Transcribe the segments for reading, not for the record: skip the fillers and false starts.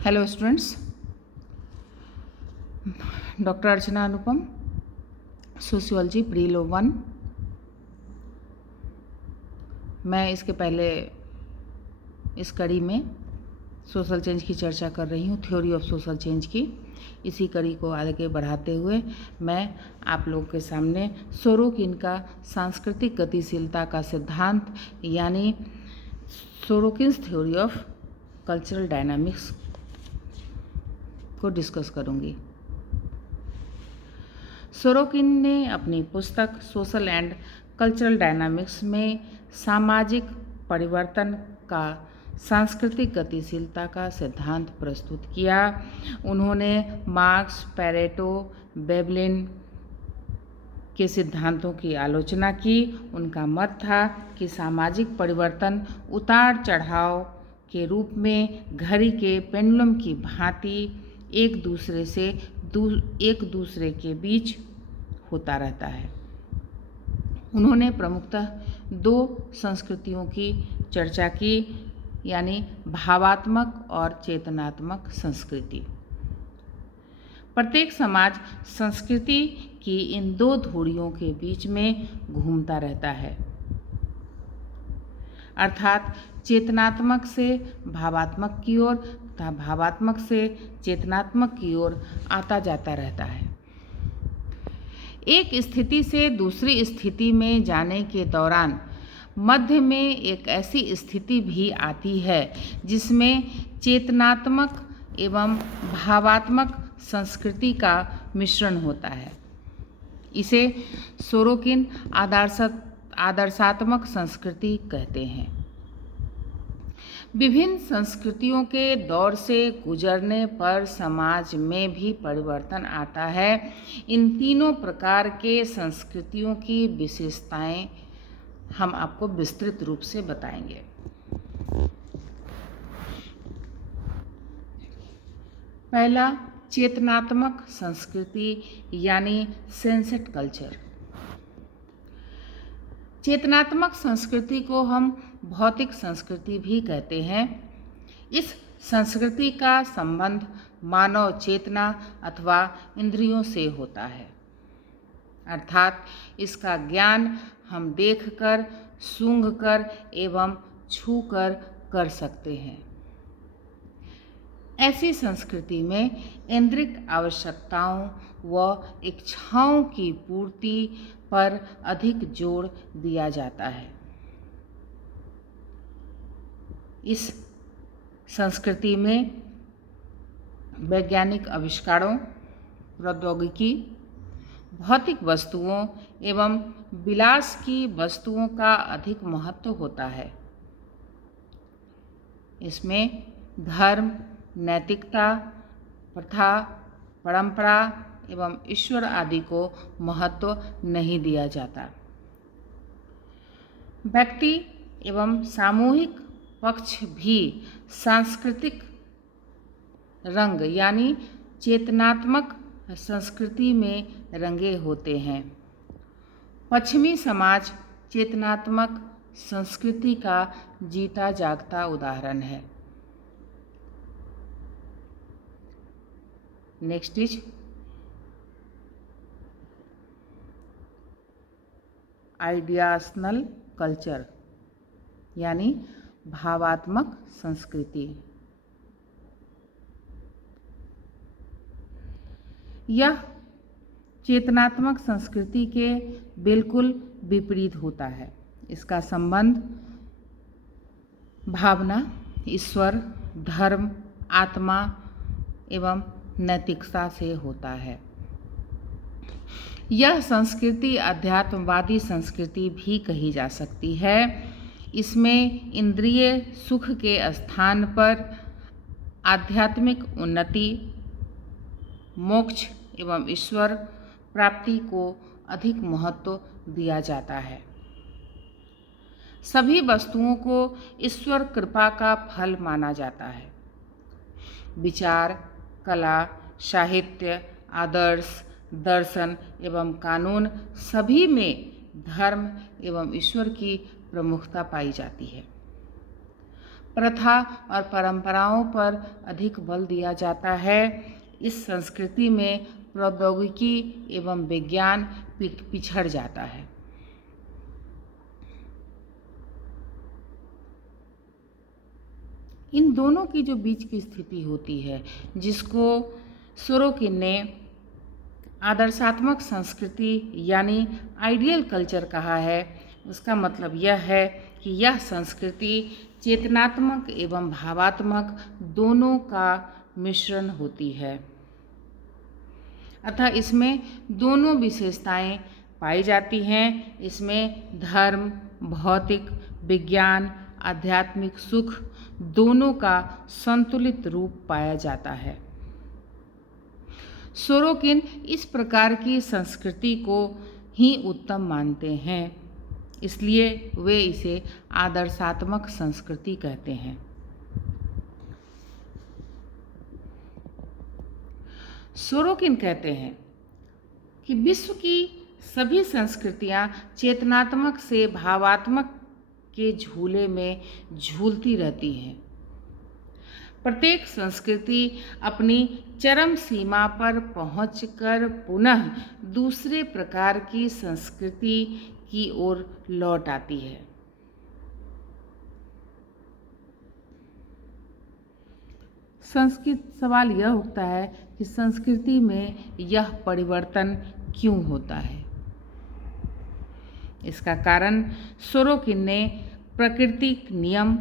Hello students, doctor अर्चना अनुपम, sociology pre लो 1। मैं इसके पहले इस कड़ी में सोशल चेंज की चर्चा कर रही हूँ, थ्योरी ऑफ सोशल चेंज की। इसी कड़ी को आगे बढ़ाते हुए मैं आप लोगों के सामने सोरोकिन का सांस्कृतिक गतिशीलता का सिद्धांत यानी सोरोकिन्स थ्योरी ऑफ कल्चरल डायनामिक्स को डिस्कस करूंगी। सोरोकिन ने अपनी पुस्तक सोशल एंड कल्चरल डायनामिक्स में सामाजिक परिवर्तन का सांस्कृतिक गतिशीलता का सिद्धांत प्रस्तुत किया। उन्होंने मार्क्स, पैरेटो, वेबलिन के सिद्धांतों की आलोचना की। उनका मत था कि सामाजिक परिवर्तन उतार चढ़ाव के रूप में घड़ी के पेंडुलम की भांति एक दूसरे के बीच होता रहता है। उन्होंने प्रमुखतः दो संस्कृतियों की चर्चा की, यानी भावात्मक और चेतनात्मक संस्कृति। प्रत्येक समाज संस्कृति की इन दो धुरियों के बीच में घूमता रहता है, अर्थात चेतनात्मक से भावात्मक की ओर तथा भावात्मक से चेतनात्मक की ओर आता जाता रहता है। एक स्थिति से दूसरी स्थिति में जाने के दौरान मध्य में एक ऐसी स्थिति भी आती है जिसमें चेतनात्मक एवं भावात्मक संस्कृति का मिश्रण होता है। इसे सोरोकिन आदर्शात्मक संस्कृति कहते हैं। विभिन्न संस्कृतियों के दौर से गुजरने पर समाज में भी परिवर्तन आता है। इन तीनों प्रकार के संस्कृतियों की विशेषताएं हम आपको विस्तृत रूप से बताएंगे। पहला, चेतनात्मक संस्कृति यानी सेंसेट कल्चर। चेतनात्मक संस्कृति को हम भौतिक संस्कृति भी कहते हैं। इस संस्कृति का संबंध मानव चेतना अथवा इंद्रियों से होता है, अर्थात इसका ज्ञान हम देखकर, सूंघकर एवं छूकर कर सकते हैं। ऐसी संस्कृति में इंद्रिक आवश्यकताओं व इच्छाओं की पूर्ति पर अधिक जोर दिया जाता है। इस संस्कृति में वैज्ञानिक आविष्कारों, प्रौद्योगिकी, भौतिक वस्तुओं एवं विलास की वस्तुओं का अधिक महत्व होता है। इसमें धर्म, नैतिकता, प्रथा, परंपरा एवं ईश्वर आदि को महत्व नहीं दिया जाता। व्यक्ति एवं सामूहिक पक्ष भी सांस्कृतिक रंग यानी चेतनात्मक संस्कृति में रंगे होते हैं। पश्चिमी समाज चेतनात्मक संस्कृति का जीता जागता उदाहरण है। नेक्स्ट इज आइडियाशनल कल्चर यानी भावात्मक संस्कृति। यह चेतनात्मक संस्कृति के बिल्कुल विपरीत होता है। इसका संबंध भावना, ईश्वर, धर्म, आत्मा एवं नैतिकता से होता है। यह संस्कृति अध्यात्मवादी संस्कृति भी कही जा सकती है। इसमें इंद्रिय सुख के स्थान पर आध्यात्मिक उन्नति, मोक्ष एवं ईश्वर प्राप्ति को अधिक महत्व दिया जाता है। सभी वस्तुओं को ईश्वर कृपा का फल माना जाता है। विचार, कला, साहित्य, आदर्श, दर्शन एवं कानून सभी में धर्म एवं ईश्वर की प्रमुखता पाई जाती है। प्रथा और परंपराओं पर अधिक बल दिया जाता है। इस संस्कृति में प्रौद्योगिकी एवं विज्ञान पिछड़ जाता है। इन दोनों की जो बीच की स्थिति होती है, जिसको सोरोकिन ने आदर्शात्मक संस्कृति यानी आइडियल कल्चर कहा है, उसका मतलब यह है कि यह संस्कृति चेतनात्मक एवं भावात्मक दोनों का मिश्रण होती है। अतः इसमें दोनों विशेषताएं पाई जाती हैं। इसमें धर्म, भौतिक, विज्ञान, आध्यात्मिक सुख दोनों का संतुलित रूप पाया जाता है। सोरोकिन इस प्रकार की संस्कृति को ही उत्तम मानते हैं, इसलिए वे इसे आदर्शात्मक संस्कृति कहते हैं। सोरोकिन कहते हैं कि विश्व की सभी संस्कृतियां चेतनात्मक से भावात्मक के झूले में झूलती रहती हैं। प्रत्येक संस्कृति अपनी चरम सीमा पर पहुंचकर पुनः दूसरे प्रकार की संस्कृति की ओर लौट आती है। सवाल यह उठता है कि संस्कृति में यह परिवर्तन क्यों होता है। इसका कारण सोरोकिन ने प्राकृतिक नियम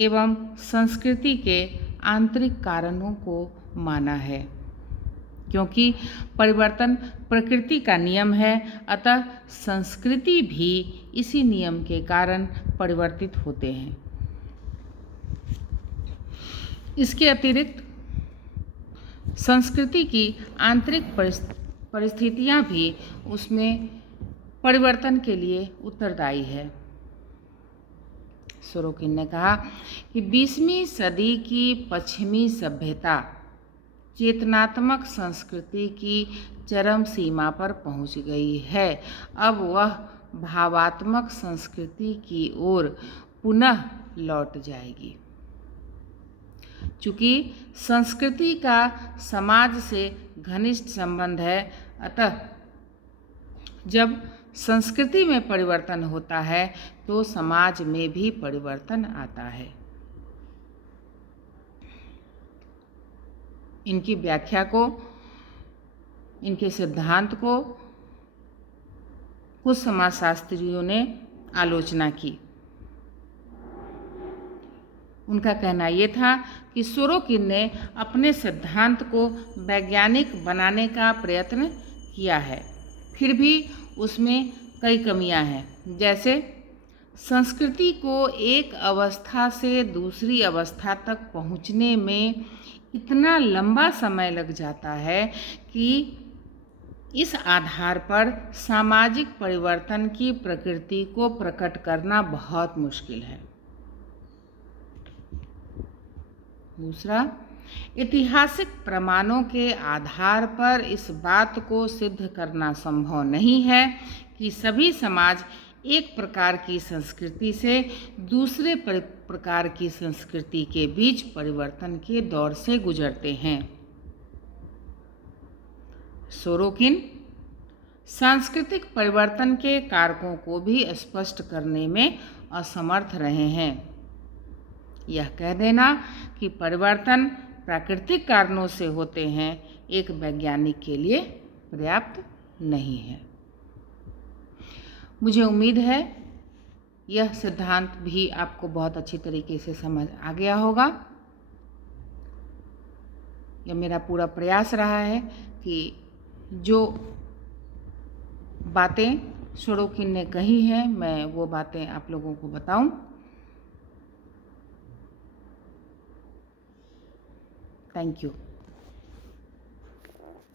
एवं संस्कृति के आंतरिक कारणों को माना है। क्योंकि परिवर्तन प्रकृति का नियम है, अतः संस्कृति भी इसी नियम के कारण परिवर्तित होते हैं। इसके अतिरिक्त संस्कृति की आंतरिक परिस्थितियां भी उसमें परिवर्तन के लिए उत्तरदायी है। सोरोकिन ने कहा कि 20वीं सदी की पश्चिमी सभ्यता चेतनात्मक संस्कृति की चरम सीमा पर पहुंच गई है। अब वह भावात्मक संस्कृति की ओर पुनः लौट जाएगी। चूँकि संस्कृति का समाज से घनिष्ठ संबंध है, अतः जब संस्कृति में परिवर्तन होता है तो समाज में भी परिवर्तन आता है। इनकी व्याख्या को, इनके सिद्धांत को कुछ समाजशास्त्रियों ने आलोचना की। उनका कहना ये था कि सोरोकिन ने अपने सिद्धांत को वैज्ञानिक बनाने का प्रयत्न किया है, फिर भी उसमें कई कमियां हैं। जैसे संस्कृति को एक अवस्था से दूसरी अवस्था तक पहुंचने में इतना लंबा समय लग जाता है कि इस आधार पर सामाजिक परिवर्तन की प्रकृति को प्रकट करना बहुत मुश्किल है। दूसरा, ऐतिहासिक प्रमाणों के आधार पर इस बात को सिद्ध करना संभव नहीं है कि सभी समाज एक प्रकार की संस्कृति से दूसरे प्रकार की संस्कृति के बीच परिवर्तन के दौर से गुजरते हैं। सोरोकिन सांस्कृतिक परिवर्तन के कारकों को भी स्पष्ट करने में असमर्थ रहे हैं। यह कह देना कि परिवर्तन प्राकृतिक कारणों से होते हैं, एक वैज्ञानिक के लिए पर्याप्त नहीं है। मुझे उम्मीद है यह सिद्धांत भी आपको बहुत अच्छी तरीके से समझ आ गया होगा। यह मेरा पूरा प्रयास रहा है कि जो बातें सोरोकिन ने कही हैं, मैं वो बातें आप लोगों को बताऊं। Thank you.